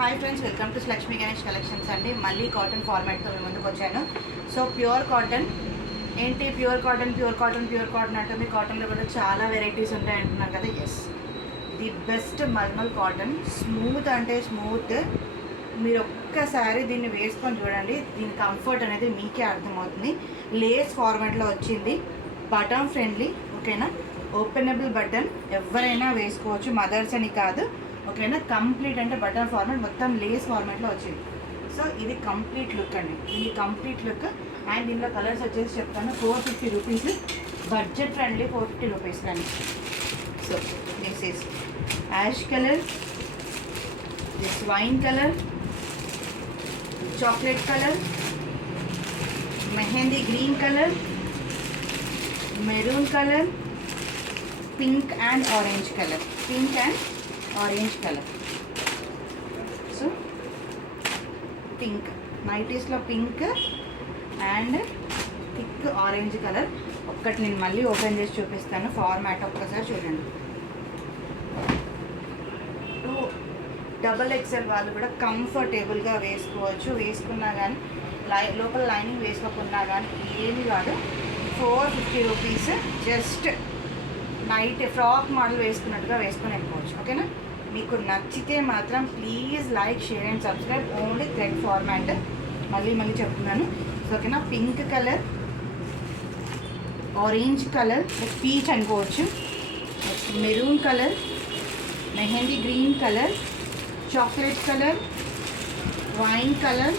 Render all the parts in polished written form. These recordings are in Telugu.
Hi friends, welcome to Lakshmi Ganesh collections అండి. మళ్ళీ కాటన్ ఫార్మాట్తో మీ ముందుకు వచ్చాను. సో ప్యూర్ కాటన్ ఏంటి, ప్యూర్ కాటన్ అంటే మీ కాటన్లో కూడా చాలా వెరైటీస్ ఉంటాయి అంటున్నారు కదా. Yes, the best mulmul cotton. Smooth అంటే స్మూత్. మీరు ఒక్కసారి దీన్ని వేసుకొని చూడండి, దీని కంఫర్ట్ అనేది మీకే అర్థమవుతుంది. లేస్ ఫార్మాట్లో వచ్చింది, బటన్ ఫ్రెండ్లీ, ఓకేనా. ఓపెనబుల్ బటన్, ఎవరైనా వేసుకోవచ్చు, మదర్స్ అని కాదు, ఓకేనా. కంప్లీట్ అంటే బటన్ ఫార్మాట్, మొత్తం లేస్ ఫార్మాట్లో వచ్చింది. సో ఇది కంప్లీట్ లుక్ అండి, ఇది కంప్లీట్ లుక్. అండ్ దీనిలో కలర్స్ వచ్చేసి చెప్తాను. 450 రూపీస్, బడ్జెట్ ఫ్రెండ్లీ 450 రూపీస్ కానీ. So this is ash colour, this wine colour, chocolate colour, mehndi green colour, maroon colour, pink and orange colour, so pink, నైటీస్లో pink and thick orange colour. ఒక్కటి నేను మళ్ళీ ఓపెన్ చేసి చూపిస్తాను, ఫార్మాట్ ఒక్కసారి చూడండి. 2XL వాళ్ళు కూడా కంఫర్టబుల్గా వేసుకోవచ్చు, వేసుకున్నా కానీ లోపల లైనింగ్ వేసుకోకున్నా కానీ ఏమి కాదు. 450 rupees, just night frock model వేసుకున్నట్టుగా వేసుకొని వెళ్ళిపోవచ్చు, ఓకేనా. మీకు నచ్చితే మాత్రం please like, share and subscribe. Only thread format, మళ్ళీ చెప్తున్నాను. సో ఓకేనా. Pink colour, orange colour, peach అనుకోవచ్చు, maroon colour, mehndi green colour, chocolate colour, wine colour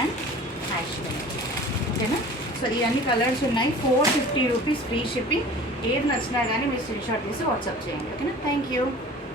and ash colour, ఓకేనా. సో ఇవన్నీ కలర్స్ ఉన్నాయి. 450 రూపీస్, ఫ్రీ షిప్పింగ్. ఏది నచ్చినా కానీ మీరు స్క్రీన్ షాట్ తీసి వాట్సాప్ చేయండి, ఓకేనా. Thank you.